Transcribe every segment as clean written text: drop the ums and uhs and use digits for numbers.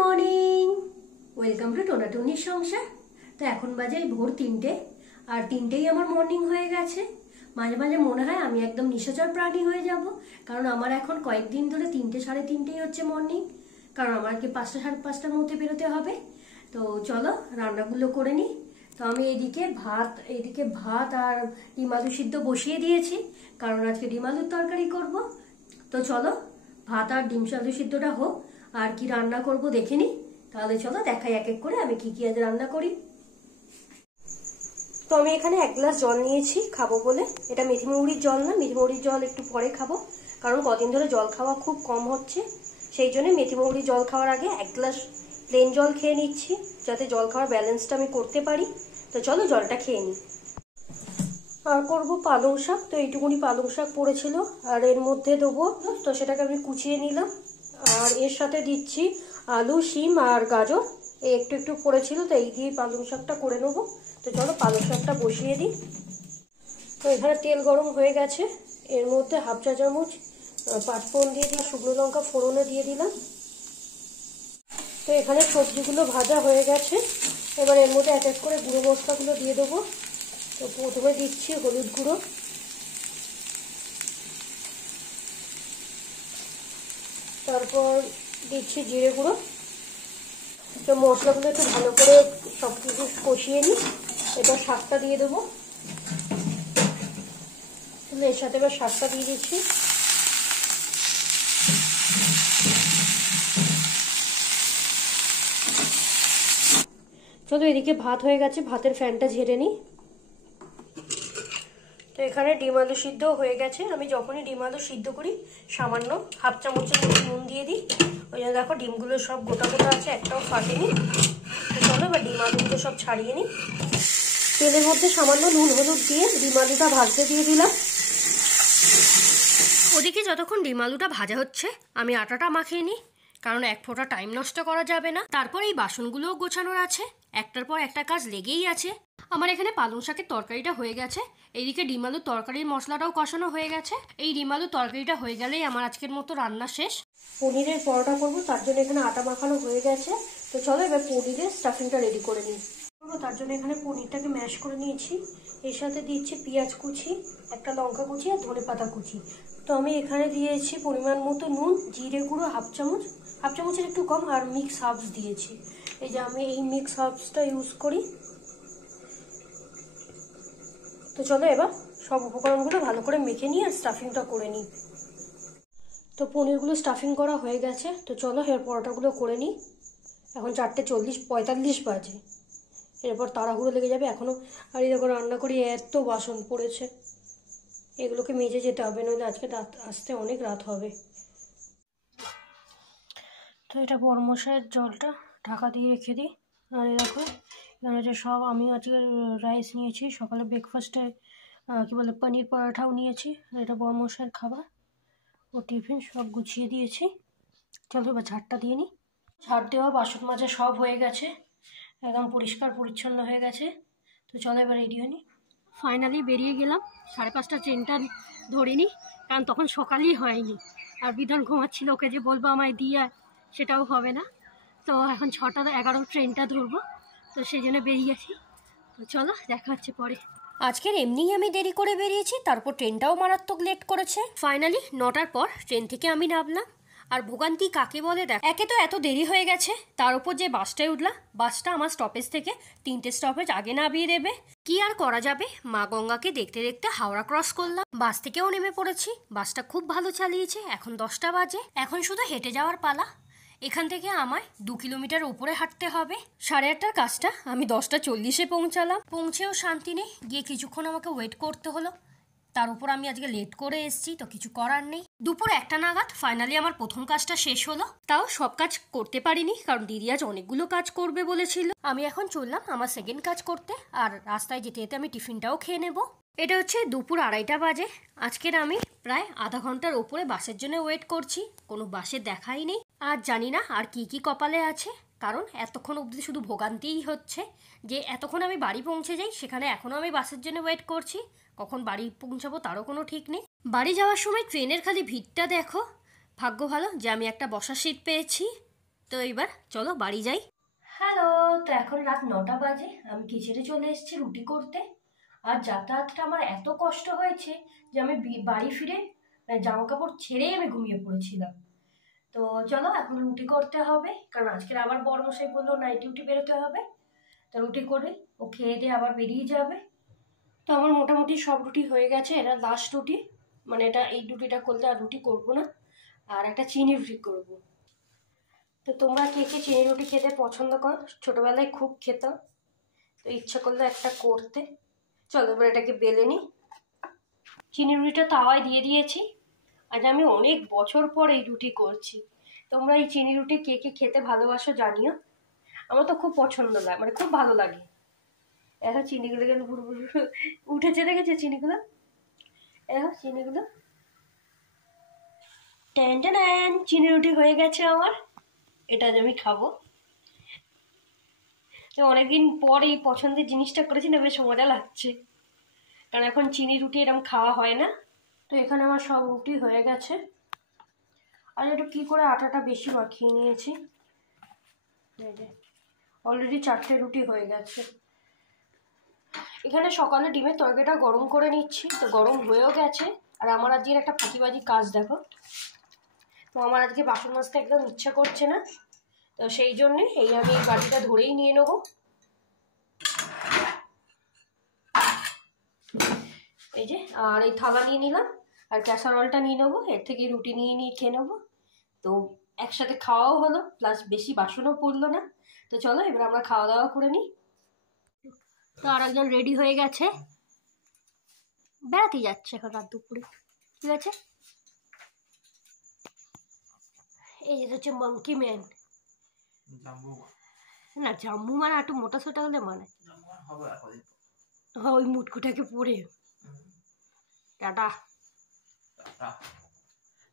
Morning, welcome to টোনাটুনির সংসার। তো এখন বাজে ভোর 3টে, আর 3টেই আমার মর্নিং হয়ে গেছে। মাঝে মাঝে মনে হয় আমি একদম নিশাচর প্রাণী হয়ে যাব, কারণ আমার এখন কয়েকদিন ধরে 3টে সাড়ে 3টেই হচ্ছে মর্নিং, কারণ আমার কি 5টা সাড়ে 5টার মধ্যে বেরোতে হবে। তো চলো রান্নাগুলো করে নিই। তো আমি এদিকে ভাত আর ডিম আলু সিদ্ধ বসিয়ে দিয়েছি, কারণ আজকে ডিম আলুর তরকারি করব। তো চলো ভাত আর ডিম আলু সিদ্ধটা হোক, আর কি রান্না করব দেখে নি। তাহলে চলো দেখাই এক এক করে আমি কি কি আজ রান্না করি। তো আমি এখানে 1 গ্লাস জল নিয়েছি খাবো বলে। এটা মেথিমৌরির জল না, মেথিমৌরির জল একটু পরে খাবো, কারণ কদিন ধরে জল খাওয়া খুব কম হচ্ছে। সেই জন্য মেথিমৌরির জল খাওয়ার আগে 1 গ্লাস প্লেন জল খেয়ে নিচ্ছি, যাতে জল খাওয়ার ব্যালেন্সটা আমি করতে পারি। তো চলো জলটা খেয়ে নিই। আর করবো পালং শাক। তো এইটুকুনি পালং শাক পড়েছিল, আর এর মধ্যে দেবো, তো সেটাকে আমি কুচিয়ে নিলাম। আর এর সাথে দিচ্ছি আলু, শিম আর গাজর, এই একটু একটু পড়েছিল, তো এই দিয়ে পালং শাকটা করে নেবো। তো চলো পালং শাকটা বসিয়ে দিই। তো এখানে তেল গরম হয়ে গেছে, এর মধ্যে 1/2 চা চামচ পাঁচফোড়ন দিয়ে দিই, শুকনো লঙ্কা ফোড়নে দিয়ে দিলাম। তো এখানে সবজিগুলো ভাজা হয়ে গেছে, এবার এর মধ্যে এক এক করে গুঁড়ো মশলাগুলো দিয়ে দেবো। তো প্রথমে দিচ্ছি হলুদ গুঁড়ো, তারপর দিচ্ছি জিরে গুঁড়ো। তো মশলাগুলো একটু ভালো করে সব কিছু কষিয়ে নিই। এবার শাকটা দিয়ে দেবো, এর সাথে এবার শাকটা দিয়ে দিচ্ছি। চলো এদিকে ভাত হয়ে গেছে, ভাতের ফ্যানটা ঝেড়ে নিই। তো এখানে ডিম আলু সিদ্ধ হয়ে গেছে। আমি যখনই ডিম আলু সিদ্ধ করি সামান্য 1/2 চামচের মতো নুন দিয়ে দিই। ওই জন্য দেখো ডিমগুলো সব গোটা গোটা আছে, একটাও ফাটেনি। তো চলো এবার ডিম আলুগুলো সব ছাড়িয়ে নিই। তেলের মধ্যে সামান্য নুন হলুদ দিয়ে ডিম আলুটা ভাজতে দিয়ে দিলাম। ওদিকে যতক্ষণ ডিম আলুটা ভাজা হচ্ছে আমি আটাটা মাখিয়ে নিই, কারণ এক ফোঁটা টাইম নষ্ট করা যাবে না। তারপর এই বাসনগুলোও গোছানোর আছে, একটার পর একটা কাজ লেগেই আছে। আমার এখানে পালং শাকের তরকারিটা হয়ে গেছে, এইদিকে ডিম আলুর তরকারির মশলাটাও কষানো হয়ে গেছে। এই ডিম আলুর তরকারিটা হয়ে গেলেই আমার আজকের মতো রান্না শেষ। পনিরের পরোটা করবো, তার জন্য এখানে আটা মাখানো হয়ে গেছে। তো চলো এবার পনিরের স্টাফিংটা রেডি করে নিই। তার জন্য এখানে পনিরটাকে ম্যাশ করে নিয়েছি, এর সাথে দিচ্ছি পেঁয়াজ কুচি, একটা লঙ্কা কুচি আর ধনেপাতা কুচি। তো আমি এখানে দিয়েছি পরিমাণ মতো নুন, জিরে গুঁড়ো 1/2 চামচ, 1/2 চামচের একটু কম, আর মিক্স হার্বস দিয়েছি। এই যে আমি এই মিক্স হার্বসটা ইউজ করি। তো চলো এবার সব উপকরণগুলো ভালো করে মেখে নিয়ে আর স্টাফিংটা করে নিই। তো পনিরগুলো স্টাফিং করা হয়ে গেছে। তো চলো এর পরোটাগুলো করে নিই। এখন 4:40-45 বাজে, এরপর তাড়াহুড়ো লেগে যাবে এখনো। আর এই দেখো রান্না করি, এত বাসন পড়েছে, এগুলোকে মেজে যেতে হবে, নইলে আজকে রাত আসতে অনেক রাত হবে। তো এটা বড়মশাইয়ের জলটা ঢাকা দিয়ে রেখে দিই। আর এই দেখো এখানে যে সব, আমি আজকে রাইস নিয়েছি, সকালে ব্রেকফাস্টে কি বলে পনির পরোটাও নিয়েছি। এটা বড়মশাইয়ের খাবার, ও টিফিন সব গুছিয়ে দিয়েছি। চলো এবার ঝাড়টা দিয়ে নিই। ঝাড় দেওয়া, বাসন মাজা সব হয়ে গেছে, একদম পরিষ্কার পরিচ্ছন্ন হয়ে গেছে। তো চলো এবার রেডি হয়ে নিই। ফাইনালি বেরিয়ে গেলাম। 5:30 ট্রেনটা ধরিনি, কারণ তখন সকালই হয়নি, আর বিধান ঘুমাচ্ছিল, ওকে যে বলবো আমায় দিয়ে সেটাও হবে না। তো এখন 6:11 ট্রেনটা ধরবো, তো সেই জন্য বেরিয়ে গেছি। তো চলো দেখা হচ্ছে পরে। আজকের এমনিই আমি দেরি করে বেরিয়েছি, তারপর ট্রেনটাও মারাত্মক লেট করেছে। ফাইনালি 9টার পর ট্রেন থেকে আমি নামলাম। আর ভোগান্তি কাকে বলে দেখ, একে তো এত দেরি হয়ে গেছে, তার উপর যে বাসটায় উঠলাম, বাসটা আমার স্টপেজ থেকে 3টে স্টপেজ আগে নামিয়ে দেবে। কি আর করা যাবে, মা গঙ্গাকে দেখতে দেখতে হাওড়া ক্রস করলাম। বাস থেকেও নেমে পড়েছি, বাসটা খুব ভালো চালিয়েছে। এখন 10টা বাজে, এখন শুধু হেঁটে যাওয়ার পালা। এখান থেকে আমায় 2 কিলোমিটার উপরে হাঁটতে হবে। 8:30টার কাজটা আমি 10:40-এ পৌঁছালাম। পৌঁছেও শান্তি নেই, গিয়ে কিছুক্ষণ আমাকে ওয়েট করতে হলো। তার উপর আমি আজকে লেট করে এসেছি, তো কিছু করার নেই। দুপুর 1টা নাগাদ ফাইনালি আমার প্রথম কাজটা শেষ হলো। তাও সব কাজ করতে পারিনি, কারণ দিদি আজ অনেকগুলো কাজ করবে বলেছিল। আমি এখন চললাম আমার সেকেন্ড কাজ করতে, আর রাস্তায় যেতে যেতে আমি টিফিনটাও খেয়ে নেব। এটা হচ্ছে দুপুর 2:30 বাজে। আজকের আমি প্রায় আধা ঘন্টার ওপরে বাসের জন্য ওয়েট করছি, কোনো বাসের দেখাই নেই। আর জানি না আর কি কি কপালে আছে, কারণ এতক্ষণ অবধি শুধু ভোগান্তিই হচ্ছে। যে এতক্ষণ আমি বাড়ি পৌঁছে যাই, সেখানে এখনও আমি বাসের জন্য ওয়েট করছি। কখন বাড়ি পৌঁছাবো তারও কোনো ঠিক নেই। বাড়ি যাওয়ার সময় ট্রেনের খালি ভিড়টা দেখো। ভাগ্য ভালো যে আমি একটা বসার সিট পেয়েছি। তো এবার চলো বাড়ি যাই। হ্যালো, তো এখন রাত 9টা বাজে, আমি কিচেনে চলে এসেছি রুটি করতে। আর যাতায়াতটা আমার এত কষ্ট হয়েছে যে আমি বাড়ি ফিরে জামা কাপড় ছেড়েই আমি ঘুমিয়ে পড়েছিলাম। তো চলো এখন রুটি করতে হবে, কারণ আজকের আবার বড়মশাই বললো নাইট ডিউটি বেরোতে হবে। তো রুটি করে ও খেয়ে দিয়ে আবার বেরিয়ে যাবে। তো আমার মোটামুটি সব রুটি হয়ে গেছে, এটা লাস্ট রুটি, মানে এটা এই রুটিটা করলে আর রুটি করবো না, আর একটা চিনি রুটি করবো। তো তোমরা কে কে চিনি রুটি খেতে পছন্দ করো? ছোটবেলায় খুব খেতাম, তো ইচ্ছা করলো একটা করতে। চলো এবার এটাকে বেলে নিই। চিনি রুটিটা তাওয়ায় দিয়ে দিয়েছি। আজ আমি অনেক বছর পর এই রুটি করছি। তোমরা এই চিনি রুটি কে কে খেতে ভালোবাসো জানিও। আমার তো খুব পছন্দ লাগে, মানে খুব ভালো লাগে। এখন চিনিগুলো গেলে উঠেছে, দেখেছো চিনিগুলো? এখন চিনিগুলো টেন টেন, চিনি রুটি হয়ে গেছে আমার। এটা আজ আমি খাবো। তো অনেকদিন পর এই পছন্দের জিনিসটা করেছি না, বেশ মজা লাগছে, কারণ এখন চিনি রুটি এরকম খাওয়া হয় না। তো এখানে আমার সব রুটি হয়ে গেছে। আর একটু কী করে আটাটা বেশি মাখিয়ে নিয়েছি। অলরেডি 4টে রুটি হয়ে গেছে। এখানে সকালে ডিমের তরকারিটা গরম করে নিচ্ছি, তো গরম হয়েও গেছে। আর আমার আজকের একটা ফাঁকিবাজি কাজ দেখো, তো আমার আজকে বাসন মাজতে একদম ইচ্ছা করছে না, তো সেই জন্যে আমি এই বাটিটা ধরেই নিয়ে নেবো। এই যে, আর এই থালা নিয়ে নিলাম, আর ক্যাসারোলটা নিয়ে নেবো, এর থেকে রুটি নিয়ে খেয়ে নেবো। তো একসাথে খাওয়াও হলো, প্লাস বেশি বাসনও পড়লো না। তো চলো এবার আমরা খাওয়া দাওয়া করে নিই। তো আর একজন রেডি হয়ে গেছে, বেড়াতে যাচ্ছে এখন রাত দুপুরে। ঠিক আছে, এই যে হচ্ছে মাংকি ম্যান। না জাম্বু মানে একটু মোটা সোটা হলে মানে ওই মুটকুটাকে পরে। টাটা।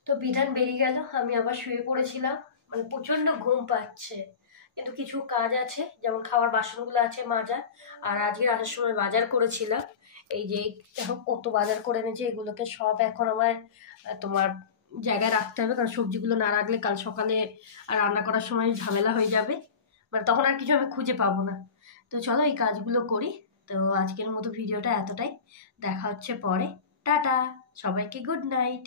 তো বিধান বেরিয়ে গেল, আমি আবার শুয়ে পড়েছিলাম, মানে প্রচন্ড ঘুম পাচ্ছে। কিন্তু কিছু কাজ আছে, যেমন খাওয়ার বাসনগুলো আছে মাজা। আর আজকে আসার সময় বাজার করেছিলাম, এই যে দেখো কত বাজার করে এনেছে, এগুলোকে সব এখন আমার তোমার জায়গায় রাখতে হবে, কারণ সবজিগুলো না রাখলে কাল সকালে আর রান্না করার সময় ঝামেলা হয়ে যাবে, মানে তখন আর কিছু আমি খুঁজে পাবো না। তো চলো এই কাজগুলো করি। তো আজকের মতো ভিডিওটা এতটাই, দেখা হচ্ছে পরে। টাটা, সবাইকে গুড নাইট।